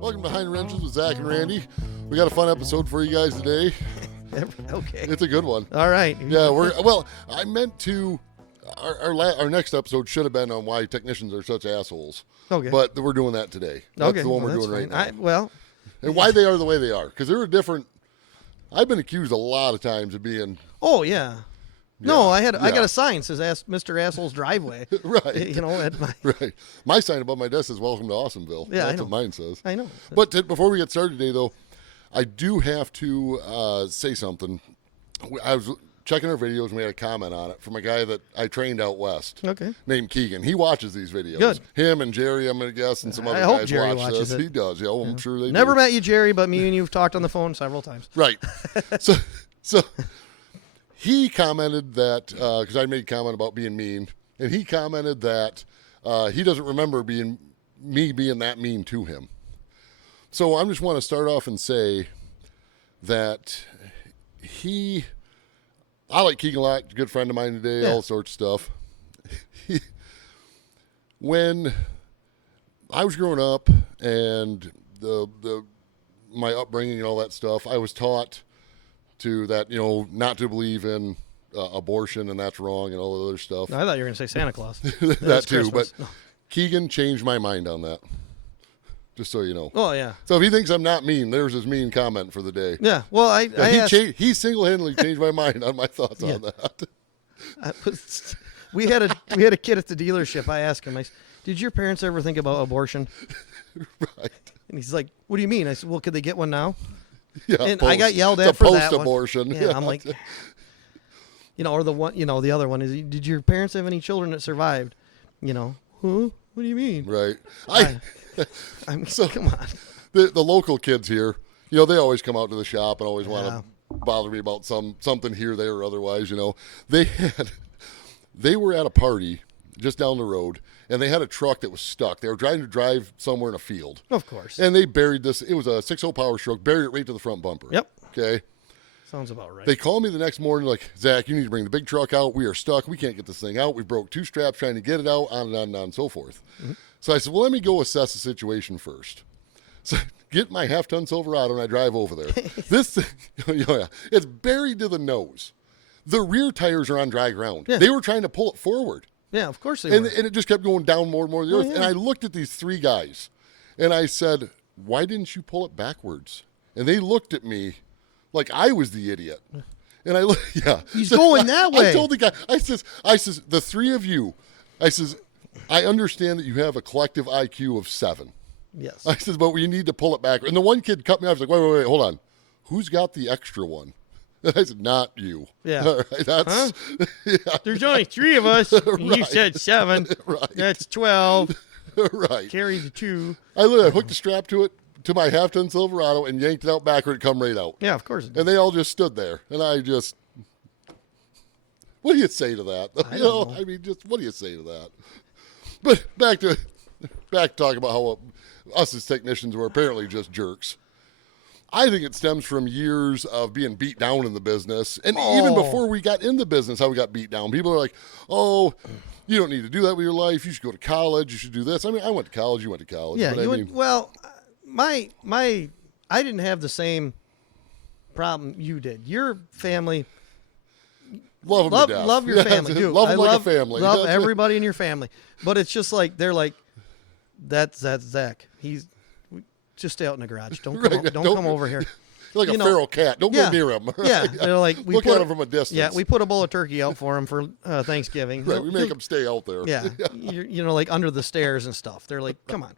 Welcome to Hind Wrenches with Zach and Randy. We got a fun episode for you guys today. Okay. It's a good one. All right. Yeah, I meant to, our next episode should have been on why technicians are such assholes. Okay. But we're doing that today. That's okay. the one we're that's doing fine. right now. And why they are the way they are. Because they're different. I've been accused a lot of times of being. Oh, yeah. No, I got a sign that says Mr. Asshole's driveway. Right. You know, at my Right. My sign above my desk says "Welcome to Awesomeville." Yeah, That's I know. what mine says. I know. But before we get started today, though, I do have to say something. I was checking our videos and we had a comment on it from a guy that I trained out west. Okay. Named Keegan. He watches these videos. Good. Him and Jerry, I'm going to guess, and some other I hope guys Jerry watch watches this. it. He does. Yeah, well, I'm sure they Never do. met you, Jerry, but me and you've talked on the phone several times. Right. So he commented that, because I made a comment about being mean, and he commented that he doesn't remember being that mean to him. So I just want to start off and say that I like Keegan a lot, good friend of mine today, all sorts of stuff. When I was growing up and my upbringing and all that stuff, I was taught not to believe in abortion and that's wrong and all the other stuff. I thought you were going to say Santa Claus. That too, Christmas. but Keegan changed my mind on that. Just so you know. Oh, yeah. So if he thinks I'm not mean, there's his mean comment for the day. Yeah. Well, he single-handedly changed my mind on my thoughts on that. We had a kid at the dealership. I asked him, did your parents ever think about abortion? Right. And he's like, what do you mean? I said, well, could they get one now? Yeah, And I got yelled at for that one. Post-abortion. Yeah, I'm like, or the one, the other one is, did your parents have any children that survived? Huh? What do you mean? Right. Come on. The local kids here, they always come out to the shop and always want to bother me about something here, there, or otherwise. They were at a party just down the road, and they had a truck that was stuck. They were trying to drive somewhere in a field. Of course. And they buried this. It was a 6.0 Power Stroke, buried it right to the front bumper. Yep. Okay. Sounds about right. They called me the next morning like, Zach, you need to bring the big truck out. We are stuck. We can't get this thing out. We broke 2 straps trying to get it out, on and on and on and so forth. Mm-hmm. So I said, well, let me go assess the situation first. So get my half-ton Silverado, and I drive over there. This thing, it's buried to the nose. The rear tires are on dry ground. Yeah. They were trying to pull it forward. Yeah, of course they were. And it just kept going down more and more to the earth. Yeah. And I looked at these 3 guys, and I said, why didn't you pull it backwards? And they looked at me like I was the idiot. And I look, He's going that way. I told the guy, I says, the 3 of you, I says, I understand that you have a collective IQ of 7. Yes. I says, but we need to pull it back. And the one kid cut me off. He's like, wait, hold on. Who's got the extra one? And I said, not you. Yeah. All right, that's, yeah. There's only 3 of us. And you said 7. Right. That's 12. Right. Carry the 2. I literally hooked the strap to my half-ton Silverado and yanked it out backward and come right out. Yeah, of course. And they all just stood there. And I just, what do you say to that? I don't know. I mean, just what do you say to that? But back to talking about how us as technicians were apparently just jerks. I think it stems from years of being beat down in the business. And even before we got in the business, how we got beat down. People are like, oh, you don't need to do that with your life. You should go to college. You should do this. I mean, I went to college. You went to college. Yeah, but I didn't have the same problem you did. Your family... Love them to death. Love your family, dude. Love them like a family. Love everybody in your family. But it's just like, they're like, that's Zach. Just stay out in the garage. Don't come over here. Like a feral cat. Don't go near him. Right? Yeah. They're like, look at him from a distance. Yeah, we put a bowl of turkey out for him for Thanksgiving. Right, we make him stay out there. Yeah. Like under the stairs and stuff. They're like, come on.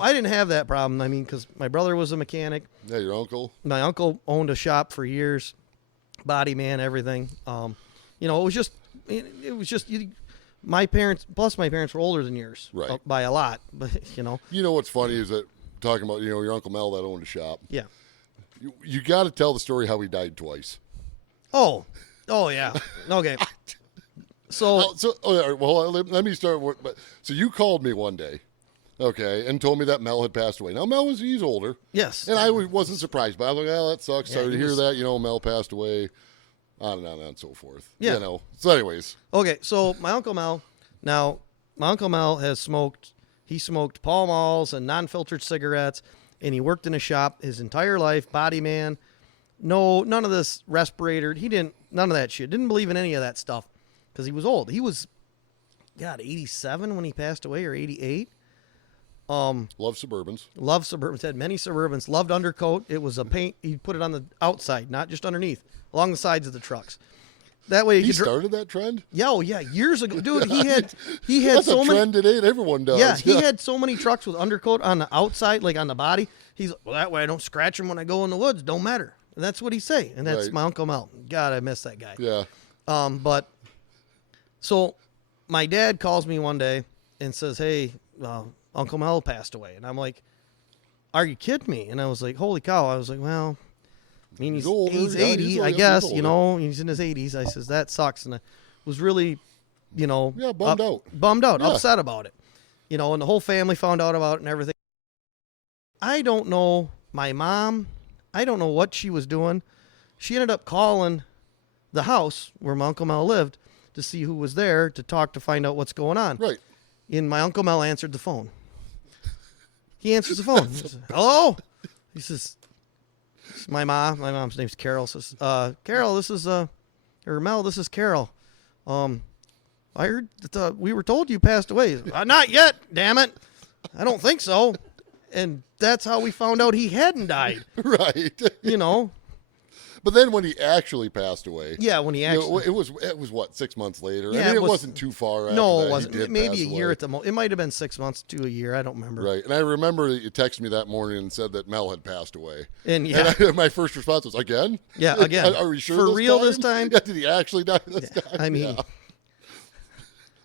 I didn't have that problem. I mean, because my brother was a mechanic. Yeah, your uncle? My uncle owned a shop for years. Body man, everything. It was just my parents were older than yours, right, by a lot. But what's funny is that talking about your Uncle Mel that owned a shop. Yeah, you got to tell the story how he died twice. Oh yeah. Okay. Let me start with. So you called me one day, okay, and told me that Mel had passed away. Now he's older. Yes. And I wasn't surprised, but I was like, oh, that sucks. Sorry to hear that. Mel passed away. On and on and so forth. Yeah. So anyways. Okay, so my Uncle Mel has smoked. He smoked Pall Malls and non-filtered cigarettes. and he worked in a shop his entire life, body man. No, none of this respirator. He didn't, none of that shit. Didn't believe in any of that stuff because he was old. He was, God, 87 when he passed away, or 88. Loved Suburbans. Loved Suburbans. Had many Suburbans. Loved undercoat. It was a paint. He put it on the outside, not just underneath, along the sides of the trucks. That way he started that trend. Yeah, oh yeah, years ago, dude. He had that's so a many. Trend today. Everyone does. Yeah, he had so many trucks with undercoat on the outside, like on the body. He's like, well, that way I don't scratch them when I go in the woods. Don't matter. And that's what he say. And that's my Uncle Mel. God, I miss that guy. Yeah. But so my dad calls me one day and says, hey, Uncle Mel passed away. And I'm like, are you kidding me? And I was like, holy cow. I was like, well, I mean, he's 80, I guess, you know, he's in his 80s. I says, that sucks. And I was really, you know, bummed out, upset about it, you know, and the whole family found out about it and everything. I don't know my mom. I don't know what she was doing. She ended up calling the house where my Uncle Mel lived to see who was there to talk to find out what's going on. Right. And my Uncle Mel answered the phone. He answers the phone. He says, hello? He says, it's my mom. My mom's name's Carol. Says, Carol, this is, or Mel, this is Carol. I heard that we were told you passed away. Not yet, damn it. I don't think so. And that's how we found out he hadn't died. Right. You know. But then when he actually passed away. Yeah, when he actually. You know, it was what, 6 months later? Yeah, I mean, it wasn't too far after No, that. it wasn't. Maybe a year at the most. It might have been 6 months to a year. I don't remember. Right. And I remember that you texted me that morning and said that Mel had passed away. And my first response was, again? Yeah, again. Are we sure For real this time? Yeah, did he actually die this time? I mean. Yeah.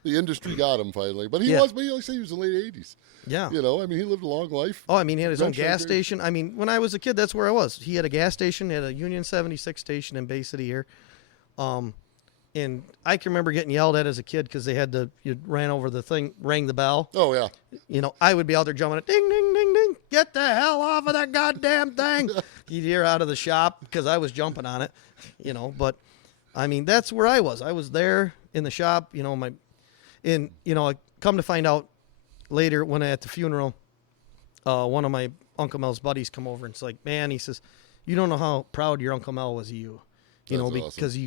The industry got him finally. But he was, but like I say, he was in the late 80s. Yeah. You know, I mean, he lived a long life. Oh, I mean, he had his own gas station. I mean, when I was a kid, that's where I was. He had a gas station, he had a Union 76 station in Bay City here. And I can remember getting yelled at as a kid because you ran over the thing, rang the bell. Oh, yeah. You know, I would be out there jumping, ding, ding, ding, ding, get the hell off of that goddamn thing. You'd hear out of the shop because I was jumping on it, you know. But, I mean, that's where I was. I was there in the shop, you know, I come to find out later when at the funeral, one of my Uncle Mel's buddies come over and it's like, man, he says, you don't know how proud your Uncle Mel was of you, That's know, awesome. because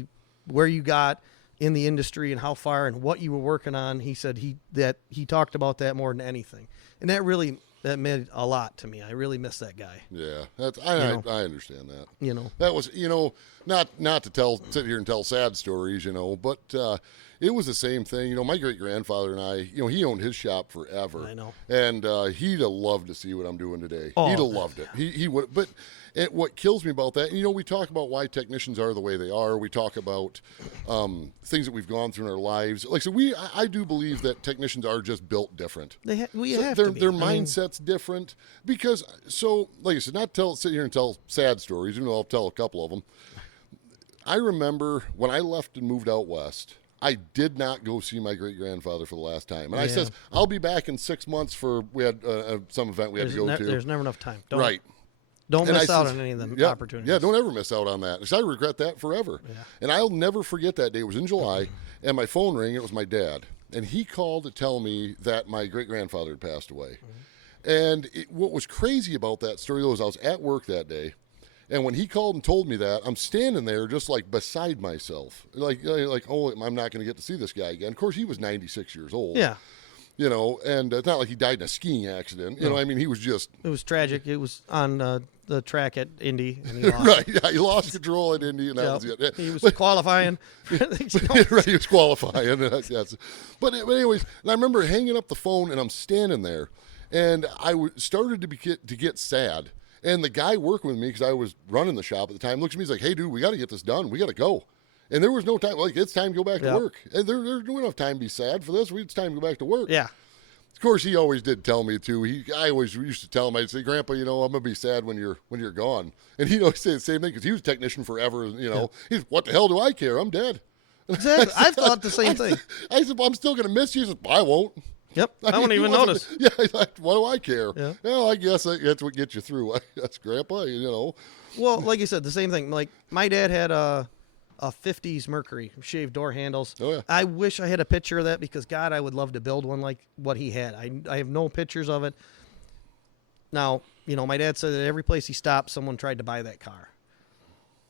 where you got in the industry and how far and what you were working on. He said he talked about that more than anything. And that meant a lot to me. I really miss that guy. Yeah, I understand that. You know, that was, you know, not to sit here and tell sad stories, you know, but it was the same thing. You know, my great grandfather and I, you know, he owned his shop forever. I know, and he'd have loved to see what I'm doing today. Oh, he'd have loved it. He would, but. And what kills me about that, and, you know, we talk about why technicians are the way they are. We talk about things that we've gone through in our lives. Like, so I do believe that technicians are just built different. Have to be. Their mindset's different because, so, like I said, sit here and tell sad stories, even though I'll tell a couple of them. I remember when I left and moved out west, I did not go see my great-grandfather for the last time. And I says, I'll be back in 6 months we had some event we had to go to. There's never enough time. Don't miss out on any of them opportunities. Yeah, don't ever miss out on that. Because I regret that forever. Yeah. And I'll never forget that day. It was in July, and my phone rang. It was my dad. And he called to tell me that my great-grandfather had passed away. Mm-hmm. And what was crazy about that story, though, is I was at work that day. And when he called and told me that, I'm standing there just like beside myself. Like oh, I'm not going to get to see this guy again. Of course, he was 96 years old. Yeah. You know, and it's not like he died in a skiing accident. You know, I mean, he was just... It was tragic. It was on the track at Indy. And he lost right, yeah, he lost control at Indy, and that was it. He was qualifying. Right, he was qualifying. Yes. But anyways, and I remember hanging up the phone, and I'm standing there, and I started to get sad. And the guy working with me, because I was running the shop at the time, looks at me, he's like, hey, dude, we got to get this done. We got to go. And there was no time. Like, it's time to go back to work. And there's no enough time to be sad for this. It's time to go back to work. Yeah. Of course, he always did tell me too. I always used to tell him, I'd say, Grandpa, you know, I'm gonna be sad when you're gone. And he'd always say the same thing because he was a technician forever. You know, he's, what the hell do I care? I'm dead. Exactly. I've thought the same thing. I said, well, I'm still gonna miss you. He said, I won't. Yep. I won't even notice. Yeah. What do I care? Yeah. Well, I guess that's what gets you through. That's Grandpa. You know. Well, like you said, the same thing. Like my dad had a 50s Mercury shaved door handles. Oh, yeah. I wish I had a picture of that because, God, I would love to build one like what he had. I have no pictures of it. Now, my dad said that every place he stopped, someone tried to buy that car.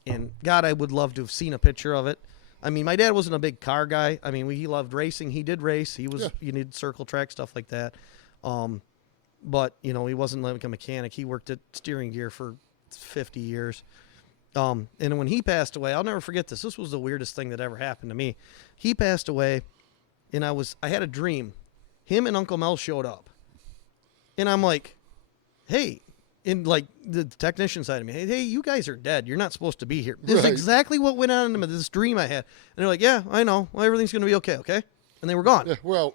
And God, I would love to have seen a picture of it. I mean, my dad wasn't a big car guy. I mean, he loved racing. He did race. He was, you need circle track, stuff like that. But, he wasn't like a mechanic. He worked at steering gear for 50 years. And when he passed away, I'll never forget this. This was the weirdest thing that ever happened to me. He passed away, and I had a dream. Him and Uncle Mel showed up. And I'm like, hey, in like the technician side of me, hey, you guys are dead. You're not supposed to be here. This is exactly what went on in this dream I had. And they're like, yeah, I know. Well, everything's going to be okay? And they were gone. Yeah, well,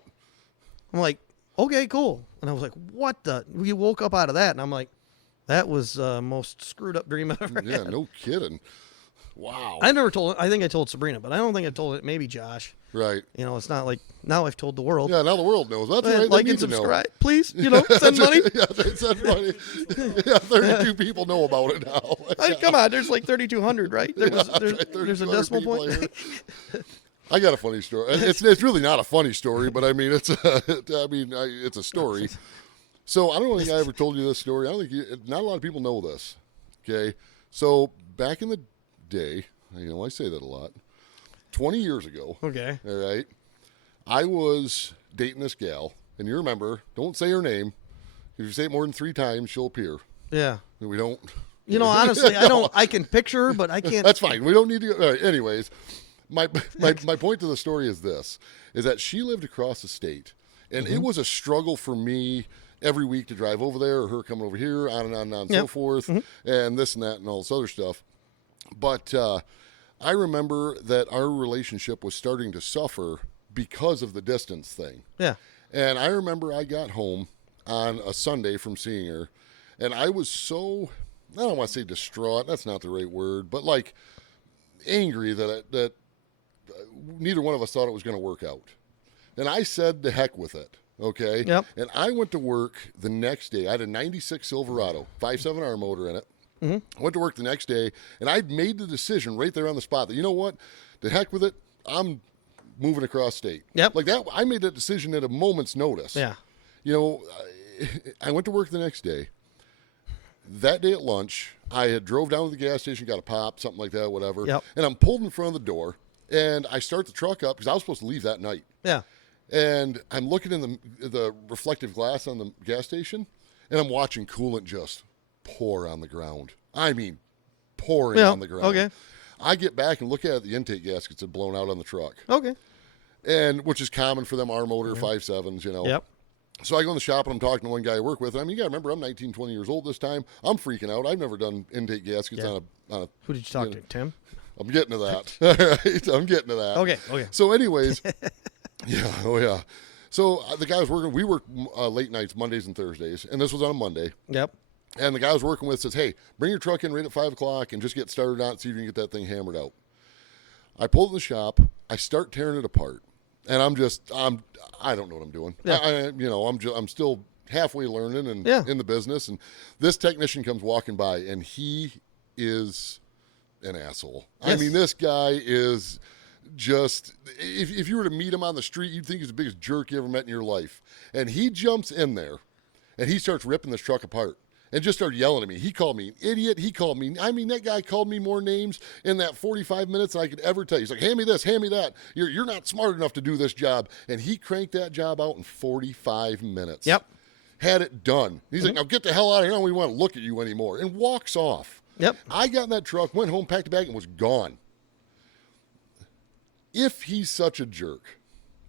I'm like, okay, cool. And I was like, what the? We woke up out of that, and I'm like, that was the most screwed up dream I've ever had. Yeah, no kidding. Wow. I never told. I think I told Sabrina, but I don't think I told it. Maybe Josh. Right. It's not like now I've told the world. Yeah, now the world knows. That's right. Like and subscribe, please. Send money. Yeah, they send money. Yeah, 32 people know about it now. Come on, there's like 3,200, right? There's a decimal point. I got a funny story. It's really not a funny story, but I mean it's a story. So I don't think I ever told you this story. I don't think not a lot of people know this. Okay, so back in the day, I say that a lot. 20 years ago. Okay. All right. I was dating this gal, and you remember, don't say her name. If you say it more than 3 times, she'll appear. Yeah. We don't. Honestly, I don't. I can picture her, but I can't. That's fine. We don't need to. All right. Anyways, my point to the story is this: is that she lived across the state, and it was a struggle for me every week to drive over there, or her coming over here, on and on and on and so forth, and this and that and all this other stuff. But I remember that our relationship was starting to suffer because of the distance thing. Yeah. And I remember I got home on a Sunday from seeing her, and I was so, I don't want to say distraught, that's not the right word, but like angry that neither one of us thought it was going to work out. And I said, the heck with it, okay? Yep. And I went to work the next day. I had a 96 Silverado, 5.7R motor in it. I went to work the next day, and I'd made the decision right there on the spot that, you know what, the heck with it, I'm moving across state. Yep. Like that, I made that decision at a moment's notice. Yeah. I went to work the next day. That day at lunch, I had drove down to the gas station, got a pop, something like that, whatever. Yep. And I'm pulled in front of the door, and I start the truck up because I was supposed to leave that night. Yeah. And I'm looking in the reflective glass on the gas station, and I'm watching coolant just pour on the ground. I mean, pouring on the ground. Okay. I get back and look at it, the intake gaskets had blown out on the truck. Okay. And which is common for them R motor 5.7s, Yep. So I go in the shop and I'm talking to one guy I work with. I mean, you got to remember, I'm 19, 20 years old this time. I'm freaking out. I've never done intake gaskets on a. Who did you talk to, Tim? I'm getting to that. All right, I'm getting to that. Okay. So, anyways, yeah. So the guy was working. We work late nights, Mondays and Thursdays, and this was on a Monday. Yep. And the guy I was working with says, "Hey, bring your truck in right at 5 o'clock and just get started on it. See if you can get that thing hammered out." I pull it in the shop. I start tearing it apart, and I don't know what I'm doing. Yeah. I'm still halfway learning and in the business. And this technician comes walking by, and he is an asshole. Yes. I mean, this guy is just, if you were to meet him on the street, you'd think he's the biggest jerk you ever met in your life. And he jumps in there, and he starts ripping this truck apart. And just started yelling at me. He called me an idiot. That guy called me more names in that 45 minutes than I could ever tell you. He's like, hand me this, hand me that. You're not smart enough to do this job. And he cranked that job out in 45 minutes. Yep. Had it done. He's like, now get the hell out of here. I don't even want to look at you anymore. And walks off. Yep. I got in that truck, went home, packed a bag, and was gone. If he's such a jerk,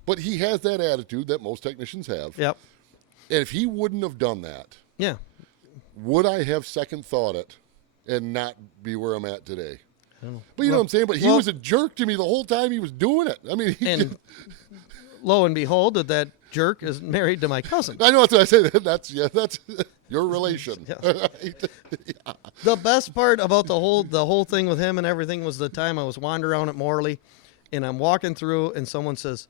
but he has that attitude that most technicians have. Yep. And if he wouldn't have done that. Yeah. Would I have second thought it and not be where I'm at today? But you know Well, what I'm saying? But he was a jerk to me the whole time he was doing it. I mean, And lo and behold, that jerk is married to my cousin. I know that's what I said. That's your relation. Yeah. Right? Yeah. The best part about the whole thing with him and everything was the time I was wandering around at Morley, and I'm walking through, and someone says,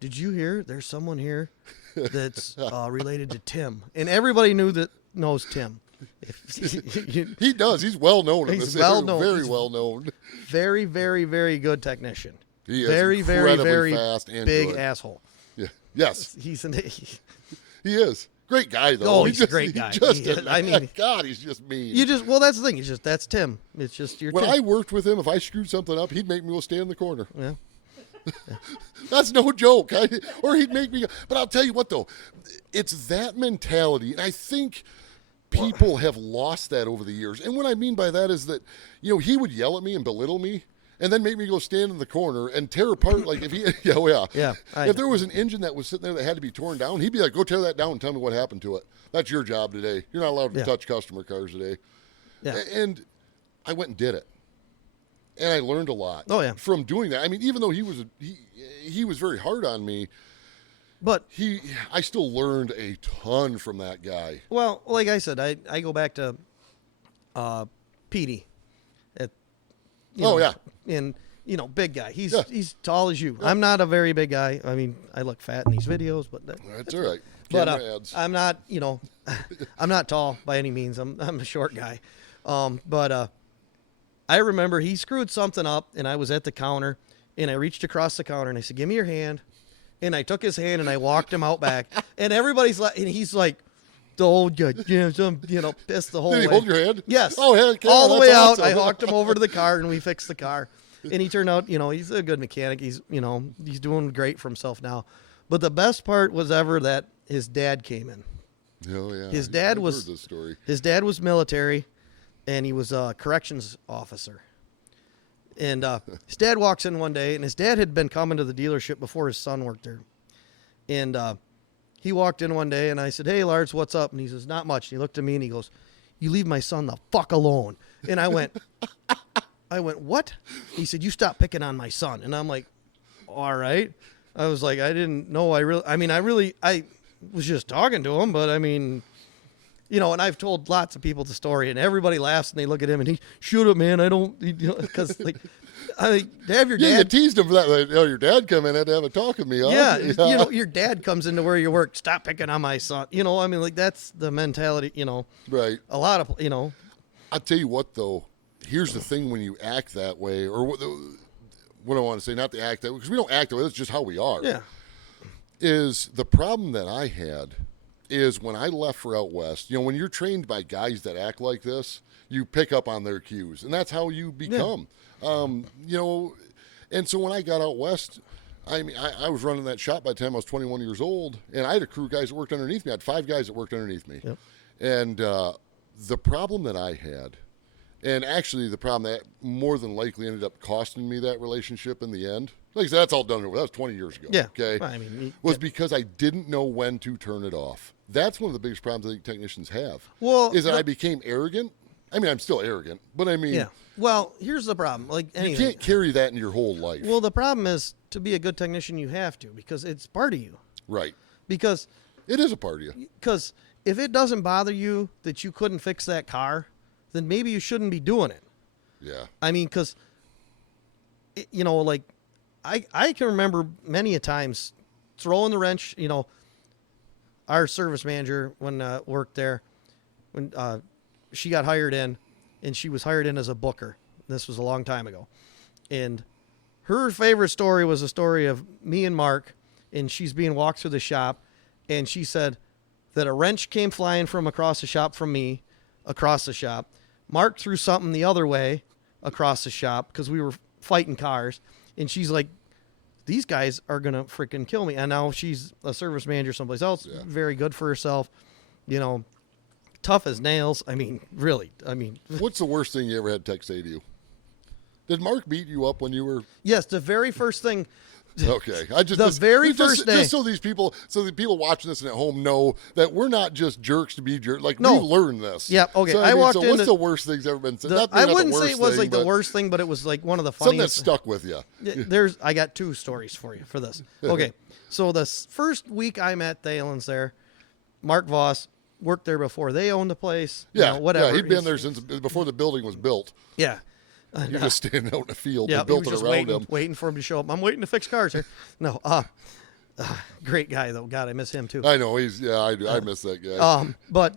"Did you hear? There's someone here that's related to Tim," and everybody knows Tim. He does. He's well known in He's this well area. known. Very He's well known. Very, very, very good technician. He is very, very, incredibly very fast and big good. asshole. Yeah. Yes, He's he is. Great guy, though. Oh, he's a great guy. I mean, God, he's just mean. That's the thing. That's Tim. It's just your When Tim. I worked with him, if I screwed something up, he'd make me go stand in the corner. Yeah. That's no joke. Or he'd make me go. But I'll tell you what, though. It's that mentality. And I think people have lost that over the years. And what I mean by that is that, he would yell at me and belittle me and then make me go stand in the corner and tear apart. Like if he, if there was an engine that was sitting there that had to be torn down, he'd be like, go tear that down and tell me what happened to it. That's your job today. You're not allowed to touch customer cars today. Yeah. And I went and did it. And I learned a lot from doing that. I mean, even though he was very hard on me, but I still learned a ton from that guy. Well, like I said, I go back to Petey. And big guy. He's tall as you. Yeah. I'm not a very big guy. I mean, I look fat in these videos, but that's all right. But I'm not, I'm not tall by any means. I'm a short guy. But I remember he screwed something up, and I was at the counter, and I reached across the counter, and I said, "Give me your hand." And I took his hand, and I walked him out back, and everybody's like, and he's like, the old guy, pissed the whole way. Did he hold your hand? Yes. Oh, heck yeah, all the way awesome. out. I walked him over to the car, and we fixed the car. And he turned out, he's a good mechanic. He's doing great for himself now. But the best part was ever that his dad came in. Oh yeah. His dad I've was heard this story. His dad was military, and he was a corrections officer. And his dad walks in one day, and his dad had been coming to the dealership before his son worked there. And he walked in one day, and I said, "Hey, Lars, what's up?" And he says, "Not much." And he looked at me, and he goes, "You leave my son the fuck alone." And I went, "What?" He said, "You stop picking on my son." And I'm like, "All right." I was like, I didn't know. I was just talking to him, but I mean, and I've told lots of people the story, and everybody laughs, and they look at him, and he, "Shut up, man. I don't," because like, to have your dad. Yeah, you teased him for that. Like, your dad come in had to have a talk with me. Huh? Yeah, your dad comes into where you work. "Stop picking on my son." I mean, like that's the mentality. Right. A lot of I'll tell you what, though. Here's the thing: when you act that way, or what I want to say, not to act that way, because we don't act that way. That's just how we are. Yeah. Is the problem that I had is when I left for out west. When you're trained by guys that act like this, you pick up on their cues, and that's how you become. Yeah. And so when I got out west, I mean, I was running that shop by the time I was 21 years old, and I had a crew of guys that worked underneath me. I had 5 guys that worked underneath me. Yep. And the problem that I had, and actually the problem that more than likely ended up costing me that relationship in the end, like I said, that's all done over. That was 20 years ago. Yeah. Okay. I mean, was because I didn't know when to turn it off. That's one of the biggest problems I think technicians have. Well, is that I became arrogant. I mean, I'm still arrogant, but I mean, yeah. Well, here's the problem. Like anything, you can't carry that in your whole life. Well, the problem is to be a good technician, you have to, because it's part of you. Right. Because it is a part of you. Because if it doesn't bother you that you couldn't fix that car, then maybe you shouldn't be doing it. Yeah. I mean, because like I can remember many a times throwing the wrench. Our service manager when worked there, when she got hired in, and she was hired in as a booker. This was a long time ago. And her favorite story was a story of me and Mark, and she's being walked through the shop, and she said that a wrench came flying from across the shop from me, across the shop. Mark threw something the other way across the shop because we were fighting cars, and she's like, "These guys are going to freaking kill me." And now she's a service manager someplace else, very good for herself, tough as nails. I mean, really. I mean, what's the worst thing you ever had Tech say to you? Did Mark beat you up when you were? Yes, the very first thing. Okay, first day. Just so the people watching this and at home know that we're not just jerks to be jerks. Like, no. we learned this. Yeah. Okay. So, I walked in. What's the worst thing's ever been said? I wouldn't say it was like the worst thing, but it was like one of the funniest. Something that stuck with you. I got 2 stories for you for this. Okay. So the first week I met Thalen's there, Mark Voss worked there before they owned the place. Yeah. Whatever. Yeah, he'd been there since before the building was built. Yeah. You're just standing out in the field. Yeah, they built he was it just around him. waiting for him to show up. I'm waiting to fix cars here. No, great guy though. God, I miss him too. I know I miss that guy. But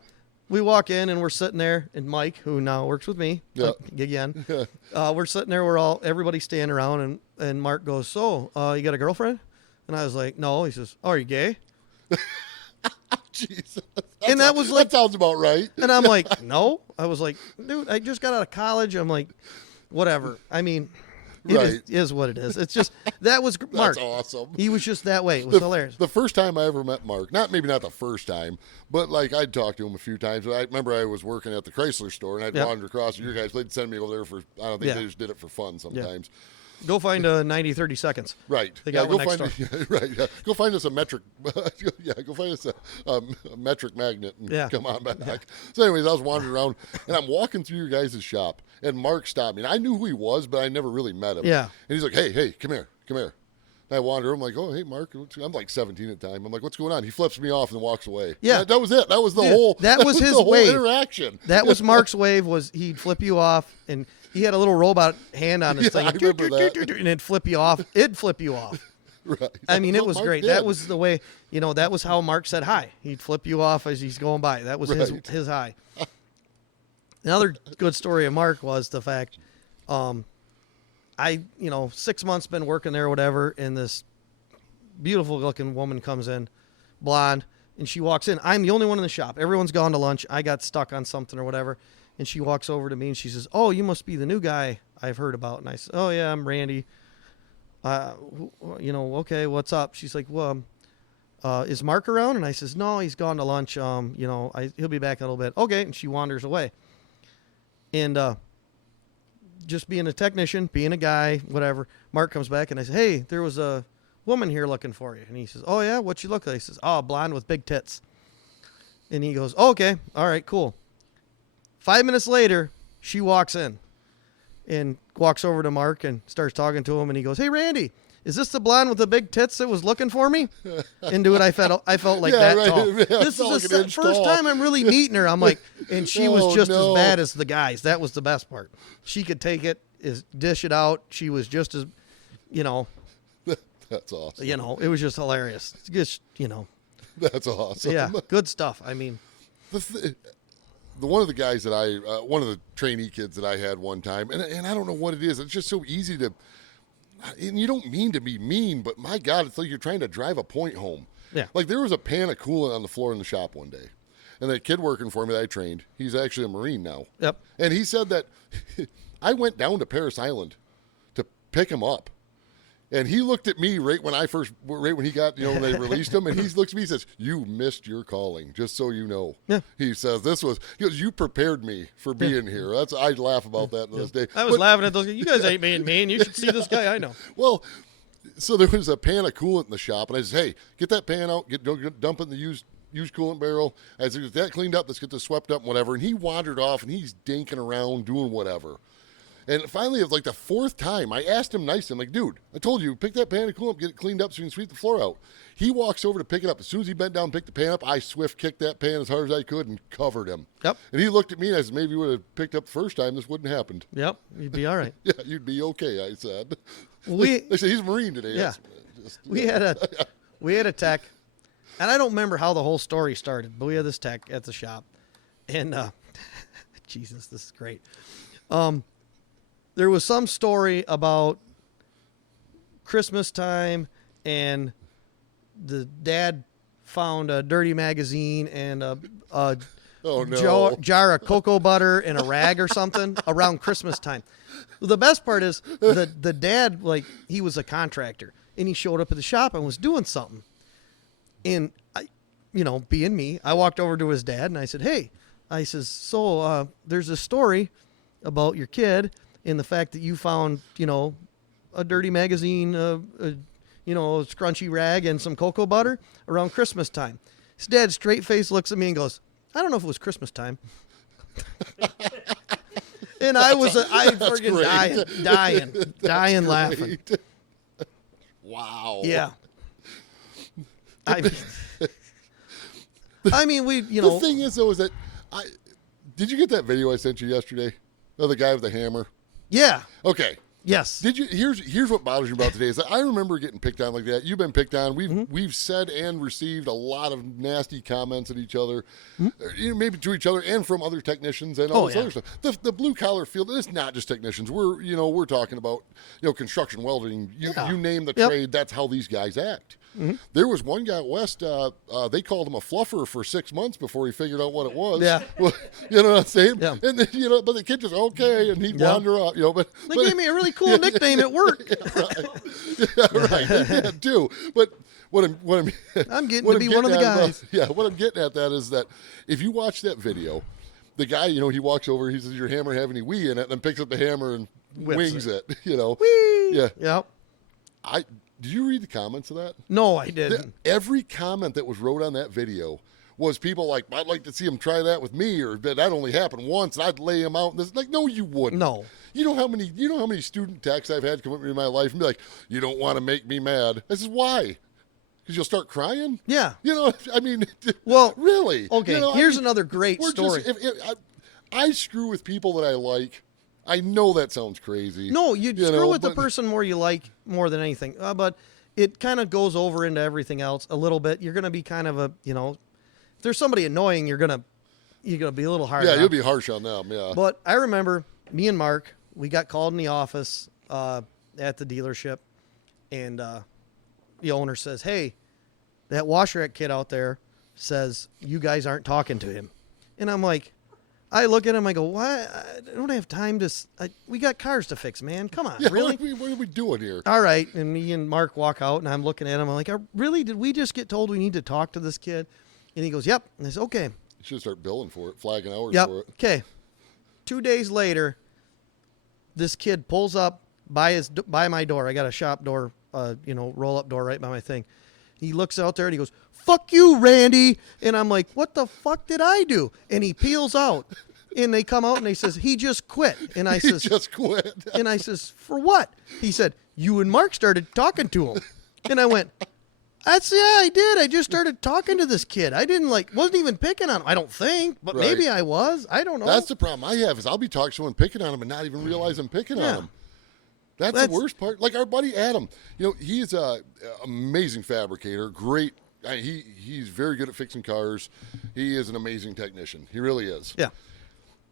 we walk in and we're sitting there, and Mike, who now works with me, again, we're sitting there. Everybody's standing around, and Mark goes, "So, you got a girlfriend?" And I was like, "No." He says, "Oh, are you gay?" Jesus. And that was like, that sounds about right. and I'm like, no. I was like, dude, I just got out of college. I'm like, whatever. I mean, it is what it is. It's just, that was Mark. That's awesome. He was just that way. It was hilarious. The first time I ever met Mark, maybe not the first time, but like I'd talked to him a few times. I remember I was working at the Chrysler store and I'd wander across, and your guys, they'd send me over there for, I don't think they just did it for fun sometimes. Go find 90, 30 seconds. Right. They got one next door. Right. Yeah. Go find us a metric. Go find us a metric magnet and come on back. So, anyways, I was wandering around and I'm walking through your guys' shop, and Mark stopped me. And I knew who he was, but I never really met him. Yeah. And he's like, "Hey, come here." And I wander. I'm like, "Oh, hey, Mark." I'm like 17 at the time. I'm like, "What's going on?" He flips me off and walks away. Yeah. That was it. That was the whole. That was his the whole wave. interaction. That was Mark's wave. Was he'd flip you off, and he had a little robot hand on his thing, I remember that. and it'd flip you off. It'd flip you off. Right. I mean, it was Mark great. did. That was the way. That was how Mark said hi. He'd flip you off as he's going by. That was his hi. Another good story of Mark was the fact, I 6 months been working there or whatever, and this beautiful looking woman comes in, blonde, and she walks in. I'm the only one in the shop. Everyone's gone to lunch. I got stuck on something or whatever. And she walks over to me and she says, "Oh, you must be the new guy I've heard about." And I said, "Oh yeah, I'm Randy. Okay, what's up?" She's like, "Well, is Mark around?" And I says, "No, he's gone to lunch. He'll be back in a little bit." Okay. And she wanders away. And just being a technician, being a guy, whatever, Mark comes back and I say, "Hey, there was a woman here looking for you." And he says, "Oh yeah, what you look like?" He says, "Oh, blonde with big tits." And he goes, "Oh, okay, all right, cool." 5 minutes later, she walks in and walks over to Mark and starts talking to him. And he goes, "Hey, Randy, is this the blonde with the big tits that was looking for me?" And dude, I felt like that right. tall. Yeah, this is the first time I'm really meeting her. I'm like, and she was just as bad as the guys. That was the best part. She could take it, dish it out. She was just as, That's awesome. it was just hilarious. It's just, That's awesome. Yeah, good stuff. I mean, one of the guys that one of the trainee kids that I had one time, and I don't know what it is. It's just so easy to, and you don't mean to be mean, but my God, it's like you're trying to drive a point home. Yeah. Like there was a pan of coolant on the floor in the shop one day, and that kid working for me that I trained, he's actually a Marine now. Yep. And he said that I went down to Paris Island to pick him up. And he looked at me right when he got, when they released him, and he looks at me and says, "You missed your calling, just so you know." Yeah. He says, he goes, "You prepared me for being here." I laugh about that to this day. I was laughing at those guys. You guys ain't being mean. You should see this guy I know. Well, so there was a pan of coolant in the shop, and I said, "Hey, get that pan out, dump it in the used coolant barrel." I said, "Get that cleaned up, let's get this swept up and whatever." And he wandered off, and he's dinking around, doing whatever. And finally, it was like the fourth time, I asked him nicely, I'm like, "Dude, I told you, pick that pan of coolant, get it cleaned up so you can sweep the floor out." He walks over to pick it up. As soon as he bent down and picked the pan up, I swift kicked that pan as hard as I could and covered him. Yep. And he looked at me and I said, "Maybe you would have picked up the first time, this wouldn't have happened." Yep, you'd be all right. Yeah, you'd be okay, I said. They said, "He's a Marine today." Yeah. We had a tech, and I don't remember how the whole story started, but we had this tech at the shop. And, Jesus, this is great. There was some story about Christmas time, and the dad found a dirty magazine and a Oh, no. jar of cocoa butter and a rag or something around Christmas time. The best part is the dad, like, he was a contractor, and he showed up at the shop and was doing something. And I, being me, I walked over to his dad and I said, "Hey," I says, "So there's a story about your kid and the fact that you found, a dirty magazine, a scrunchy rag and some cocoa butter around Christmas time." His dad, straight face, looks at me and goes, "I don't know if it was Christmas time." And I freaking dying laughing. Wow. Yeah. I mean, The thing is, though, is that did you get that video I sent you yesterday of the guy with the hammer? Yeah. Okay. Yes. Did you? Here's what bothers me about today is that I remember getting picked on like that. You've been picked on. We've said and received a lot of nasty comments at each other, maybe to each other and from other technicians and all this other stuff. The blue collar field is not just technicians. We're talking about construction, welding. You name the trade. That's how these guys act. There was one guy out west, they called him a fluffer for 6 months before he figured out what it was. Yeah. Well, you know what I'm saying? Yeah. And then, but the kid just, okay, and he'd Yeah. wander off, but. They gave me a really cool nickname at work. Right. Yeah, too. But what I'm I'm getting to be one of the guys. What I'm getting at that is that if you watch that video, the guy, he walks over, he says, "Your hammer have any wee in it?" and then picks up the hammer and Whips wings it. Whee! Yeah. Yep. Did you read the comments of that? No, I didn't. Every comment that was wrote on that video was people like, "I'd like to see him try that with me," or "that only happened once, and I'd lay him out." And like, no, you wouldn't. No. You know how many student texts I've had come up in my life and be like, "You don't want to make me mad." I says, "Why?" Because you'll start crying. Yeah. I mean, Well, really. Okay. Here's another great story. I screw with people that I like. I know that sounds crazy. No, you screw with the person more you like more than anything. But it kind of goes over into everything else a little bit. You're going to be kind of if there's somebody annoying, you're going to be a little hard. Yeah, you'll be harsh on them. Yeah. But I remember me and Mark, we got called in the office at the dealership, and the owner says, "Hey, that washerette kid out there says you guys aren't talking to him." And I'm like, I look at him, I go, "Why? I don't have time to. We got cars to fix, man. Come on, Yeah, really? What are we doing here?" All right." And me and Mark walk out, and I'm looking at him. I'm like, "Really? Did we just get told we need to talk to this kid?" And he goes, "Yep." And I said, "Okay." You should start billing for it, flagging hours Yep. for it. Okay. 2 days later, this kid pulls up by my door. I got a shop door, roll up door right by my thing. He looks out there and he goes, "Fuck you, Randy." And I'm like, "What the fuck did I do?" And he peels out. And they come out and he says, "He just quit." And I says, He just quit. and I says, "For what?" He said, "You and Mark started talking to him." And I went, "Yeah, I did. I just started talking to this kid. I didn't wasn't even picking on him. I don't think, but Right. maybe I was. I don't know." That's the problem I have is I'll be talking to someone picking on him and not even realize I'm picking on him. That's the worst part. Like our buddy Adam, he's a amazing fabricator. Great. He's very good at fixing cars. He is an amazing technician. He really is. Yeah.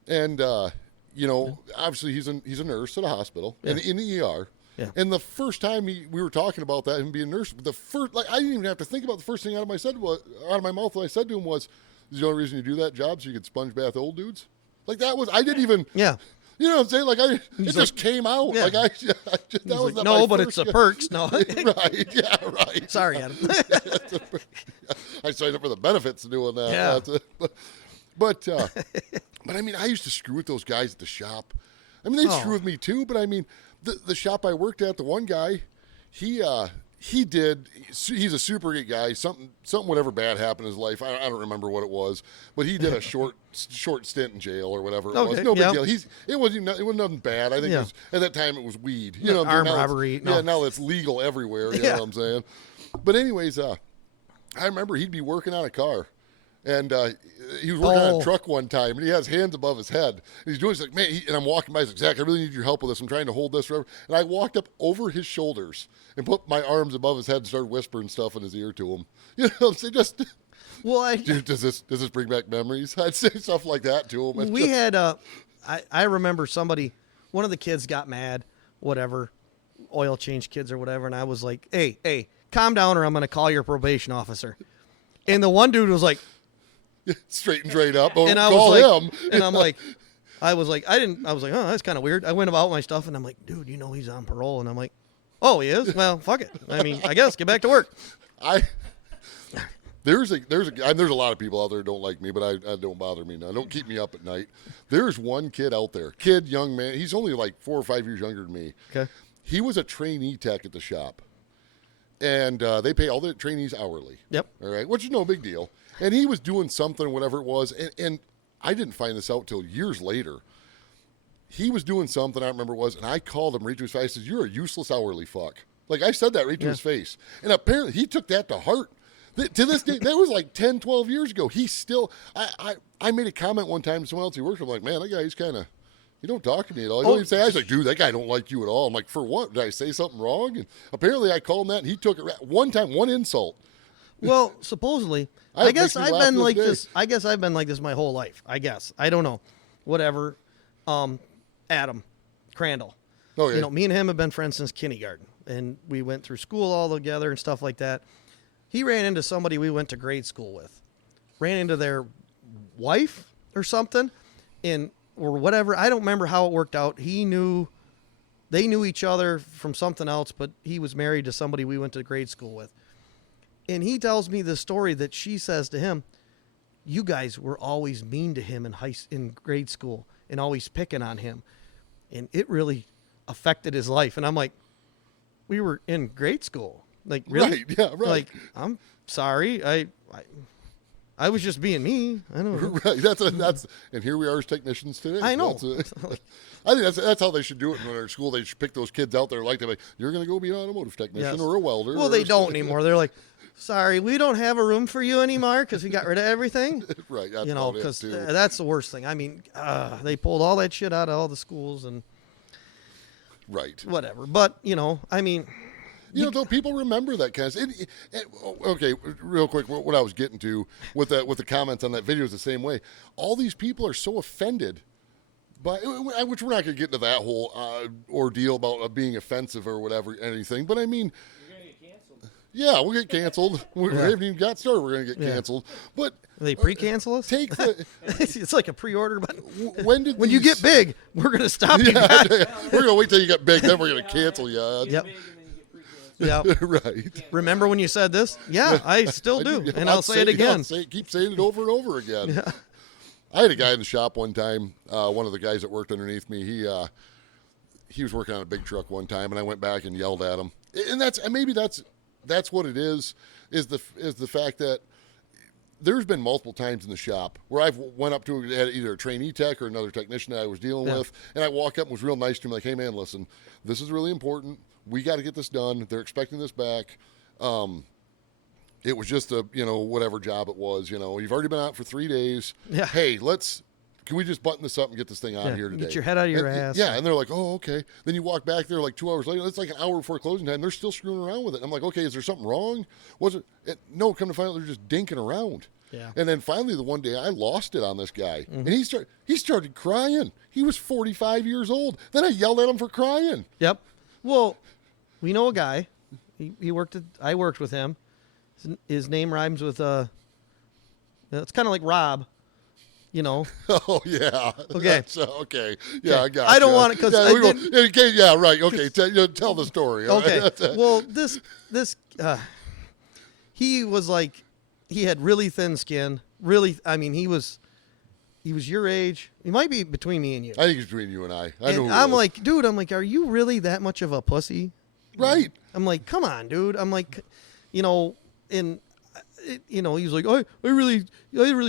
And obviously he's a nurse at a hospital and in the ER. Yeah. And the first time we were talking about that, him being a nurse, I didn't even have to think about the first thing out of my mouth. What I said to him was, "Is the only reason you do that job so you could sponge bath old dudes?" Like that was I didn't even. Yeah. You know what I'm saying? Like it just came out. Yeah. Like that was not "No, my but first it's the perks." No. Right. Yeah. Right. Sorry, Adam. I signed up for the benefits of doing that. Yeah. That's it. But I mean, I used to screw with those guys at the shop. I mean, they'd screw with me too. But I mean, the shop I worked at, the one guy, he's a super great guy. Something whatever bad happened in his life. I don't remember what it was, but he did a short stint in jail or whatever it was. No big deal. It wasn't nothing bad. I think it was, at that time it was weed. You know, armed now robbery. No. Yeah, now it's legal everywhere. You know what I'm saying? But anyways, I remember he'd be working on a car. And he was working on a truck one time, and he has hands above his head. And he's doing this like, "Man," and I'm walking by. He's like, "Zach, I really need your help with this. I'm trying to hold this forever." And I walked up over his shoulders and put my arms above his head and started whispering stuff in his ear to him. You know what I'm saying? Just, Well, dude, does this bring back memories? I'd say stuff like that to him. we had I remember one of the kids got mad, whatever, oil change kids or whatever, and I was like, hey, calm down or I'm going to call your probation officer. And the one dude was like, straight up. Oh, and I call was like, him. And I was like, "Oh, that's kind of weird." I went about my stuff and I'm like, "Dude, he's on parole." And I'm like, "Oh, he is? Well, fuck it. I mean, I guess get back to work." There's a lot of people out there who don't like me, but I don't bother me now. Don't keep me up at night. There's one kid out there, young man. He's only like 4 or 5 years younger than me. Okay. He was a trainee tech at the shop, and they pay all the trainees hourly. Yep. All right, which is no big deal. And he was doing something, whatever it was, and I didn't find this out till years later. He was doing something, I don't remember what it was, and I called him right to his face. I said, "You're a useless hourly fuck." Like, I said that right to his face. And apparently he took that to heart. To this day, that was like 10, 12 years ago. He still, I made a comment one time to someone else he worked with. I'm like, "Man, that guy, he's kind of, he don't talk to me at all." He don't even say, I was like, "Dude, that guy don't like you at all." I'm like, "For what? Did I say something wrong?" And apparently I called him that, and he took it one time, one insult. Well, supposedly, I guess I've been like this. I guess I've been like this my whole life. I guess. I don't know. Whatever. Adam Crandall. Okay. Me and him have been friends since kindergarten, and we went through school all together and stuff like that. He ran into somebody we went to grade school with. Ran into their wife or something, or whatever. I don't remember how it worked out. They knew each other from something else, but he was married to somebody we went to grade school with. And he tells me the story that she says to him, you guys were always mean to him in grade school and always picking on him. And it really affected his life. And I'm like, we were in grade school. Like, really? Right, yeah, right. Like, I'm sorry. I was just being me. I don't know. Right. That's and here we are as technicians today. I know. I think that's how they should do it when they're in school. They should pick those kids out there like they're like, you're going to go be an automotive technician Yes. or a welder. Well, they don't anymore. They're like, sorry, we don't have a room for you anymore because we got rid of everything. Right. That's Because too. that's the worst thing. I mean, they pulled all that shit out of all the schools and Right. whatever. But, I mean. Though people remember that kind of stuff. Okay, real quick, what I was getting to with the comments on that video is the same way. All these people are so offended by, which we're not going to get into that whole ordeal about being offensive or whatever, anything. But I mean, You're going to get canceled. yeah, we'll get canceled. We haven't even got started. We're going to get canceled. But They pre-cancel us? take the It's like a pre-order button. when did When you these- get big, we're going to stop you Yeah, guys. we're going to wait till you get big, then we're going to cancel you. Yep. Big and then you get pre-canceled. Yeah. Right. Remember when you said this? Yeah, I still do. Yeah, And I'll say it again. Keep saying it over and over again. I had a guy in the shop one time. One of the guys that worked underneath me. He was working on a big truck one time, and I went back and yelled at him. And maybe that's what it is the fact that there's been multiple times in the shop where I've went up to either a trainee tech or another technician that I was dealing with, and I walk up and was real nice to him, like, hey man, listen, this is really important. We got to get this done. They're expecting this back. It was just whatever job it was. You've already been out for 3 days. Yeah. Hey, can we just button this up and get this thing out of here today? Get your head out of your ass. Yeah, and they're like, oh, okay. Then you walk back there like 2 hours later. It's like an hour before closing time. They're still screwing around with it. I'm like, okay, is there something wrong? Was it? No, come to find out they're just dinking around. Yeah. And then finally the one day I lost it on this guy. And he started crying. He was 45 years old. Then I yelled at him for crying. Yep. Well, we know a guy. I worked with him. His name rhymes with it's kind of like Rob, Oh yeah. Okay. Okay. Yeah, I got. I don't want it because yeah, right. Okay. Tell the story. Okay. Well, this he was like, he had really thin skin. Really, I mean, he was your age. He might be between me and you. I think it's between you and I. I know. And who it I'm is. like, dude, are you really that much of a pussy? right. I'm like, come on, dude. I'm like, he was like, I really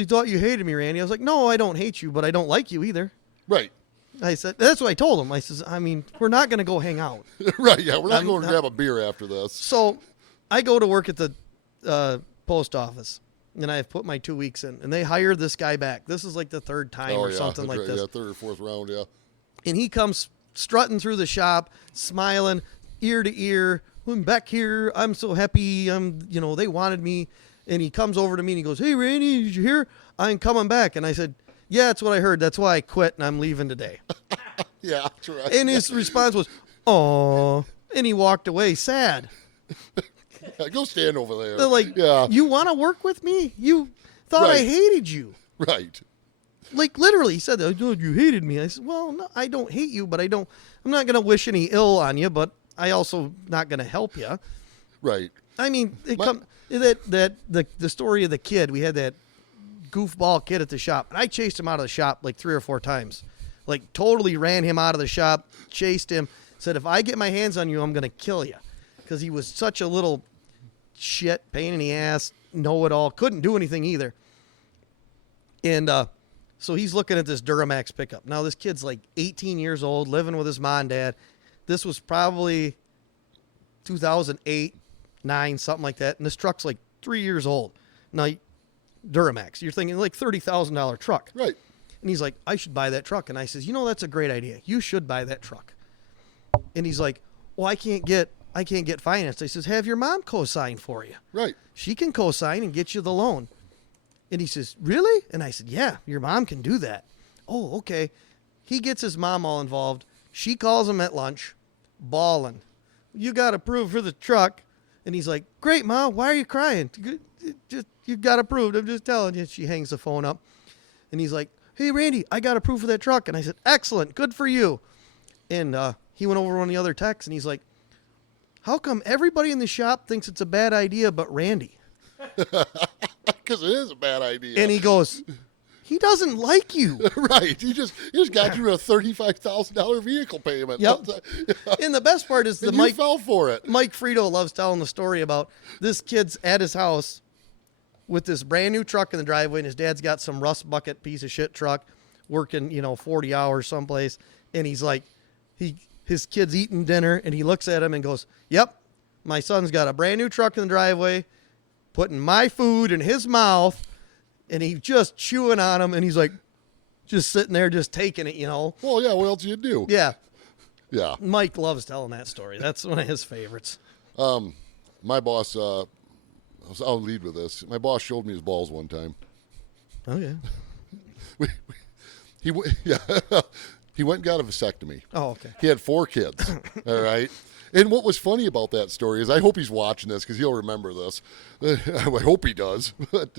thought you hated me, Randy. I was like, no, I don't hate you, but I don't like you either. Right. I said, that's what I told him. I says, I mean, we're not going to go hang out. Right. Yeah, we're not going to grab a beer after this. So I go to work at the post office, and I have put my 2 weeks in, and they hired this guy back. This is like the third time or something that's like right. this. Yeah, third or fourth round. Yeah. And he comes strutting through the shop, smiling, ear to ear. I'm back here. I'm so happy. They wanted me. And he comes over to me and he goes, hey, Randy, did you hear? I'm coming back. And I said, yeah, that's what I heard. That's why I quit and I'm leaving today. Yeah, that's right. And his response was, oh. And he walked away sad. Yeah, go stand over there. They're like, yeah, you want to work with me? You thought I Right. hated you. right. Like literally, he said, "Oh, you hated me." I said, "Well, no, I don't hate you, but I'm not gonna wish any ill on you, but I also not gonna help you." Right. I mean, the story of the kid. We had that goofball kid at the shop, and I chased him out of the shop like 3 or 4 times, like totally ran him out of the shop, chased him, said, "If I get my hands on you, I'm gonna kill you," because he was such a little shit, pain in the ass, know-it-all, couldn't do anything either, and so he's looking at this Duramax pickup. Now, this kid's like 18 years old, living with his mom and dad. This was probably 2008, 9, something like that. And this truck's like 3 years old. Now, Duramax, you're thinking like $30,000 truck. Right. And he's like, I should buy that truck. And I says, that's a great idea. You should buy that truck. And he's like, well, I can't get financed. I says, have your mom co-sign for you. Right. She can co-sign and get you the loan. And he says, really? And I said, yeah, your mom can do that. Oh, okay. He gets his mom all involved. She calls him at lunch, bawling. You got approved for the truck. And he's like, great, Ma, why are you crying? Just you got approved. I'm just telling you. She hangs the phone up. And he's like, hey, Randy, I got approved for that truck. And I said, excellent. Good for you. And he went over one of the other techs, and he's like, how come everybody in the shop thinks it's a bad idea but Randy? Because it is a bad idea. And he goes, he doesn't like you. Right. He just got you a $35,000 vehicle payment. Yep. And the best part is And you fell for it. Mike Frito loves telling the story about this kid's at his house with this brand new truck in the driveway, and his dad's got some rust bucket piece of shit truck working, 40 hours someplace. And he's like, his kid's eating dinner, and he looks at him and goes, yep, my son's got a brand new truck in the driveway, putting my food in his mouth, and he's just chewing on him, and he's like, just sitting there, just taking it, Well, yeah, what else do you do? Yeah. Yeah. Mike loves telling that story. That's one of his favorites. My boss, I'll lead with this. My boss showed me his balls one time. Oh, yeah. He went and got a vasectomy. Oh, okay. He had 4 kids. All right. And what was funny about that story is I hope he's watching this because he'll remember this. I hope he does. But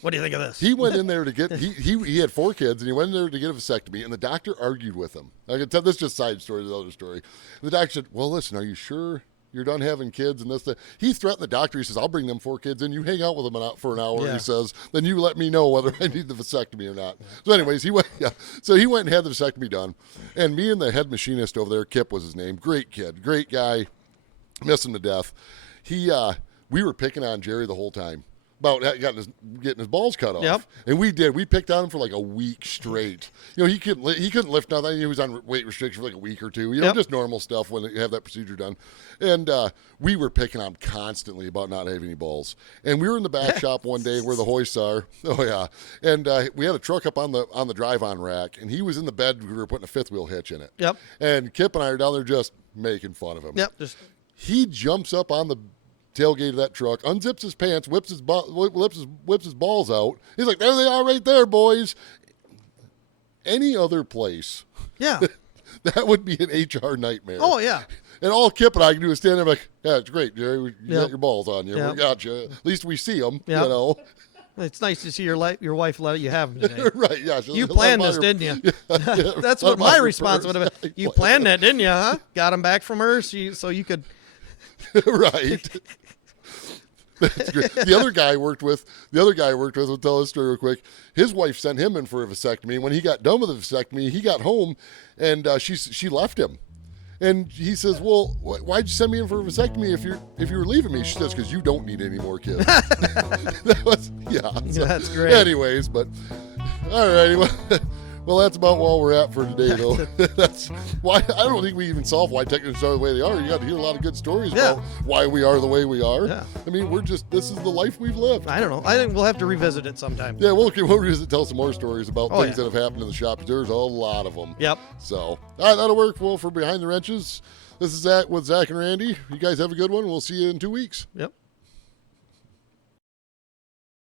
What do you think of this? he went in there to get he had 4 kids, and he went in there to get a vasectomy, and the doctor argued with him. I can tell this is just side story to the other story. The doctor said, well, listen, are you sure you're done having kids? And this, that. He threatened the doctor. He says, I'll bring them 4 kids in. You hang out with them for an hour. Yeah. He says, then you let me know whether I need the vasectomy or not. So anyways, he went. Yeah. So he went and had the vasectomy done. And me and the head machinist over there, Kip was his name. Great kid, great guy. Miss him to death. We were picking on Jerry the whole time about getting his balls cut off. Yep. And we did. We picked on him for like a week straight. He couldn't lift nothing. He was on weight restriction for like a week or two. Yep. Just normal stuff when you have that procedure done. And we were picking on him constantly about not having any balls. And we were in the back shop one day where the hoists are. Oh yeah. And we had a truck up on the drive-on rack, and he was in the bed. We were putting a 5th wheel hitch in it. Yep. And Kip and I are down there just making fun of him. Yep. Just He jumps up on the tailgate of that truck, unzips his pants, whips his balls out. He's like, there they are right there, boys. Any other place, yeah. that would be an HR nightmare. Oh, yeah. And all Kip and I can do is stand there like, yeah, it's great, Jerry. You Yep. got your balls on you. Yep. We got you. At least we see them, Yep. It's nice to see your wife let you have them today. Right, yeah. You planned this, didn't you? That's what my response would have been. You planned that, didn't you, huh? Got them back from her so you could. Right. That's great. The other guy I worked with will tell this story real quick. His wife sent him in for a vasectomy. When he got done with the vasectomy, he got home, and she left him. And he says, well, why'd you send me in for a vasectomy if you were leaving me? She says, because you don't need any more kids. So, that's great. Anyways, but all righty. Well, that's about all we're at for today, though. That's why I don't think we even solve why technicians are the way they are. You got to hear a lot of good stories about why we are the way we are. Yeah. I mean, this is the life we've lived. I don't know. I think we'll have to revisit it sometime. Yeah, we'll revisit, tell some more stories about things yeah. that have happened in the shop. There's a lot of them. Yep. So, all right, that'll work. Well, for Behind the Wrenches, this is Zach with Zach and Randy. You guys have a good one. We'll see you in 2 weeks. Yep.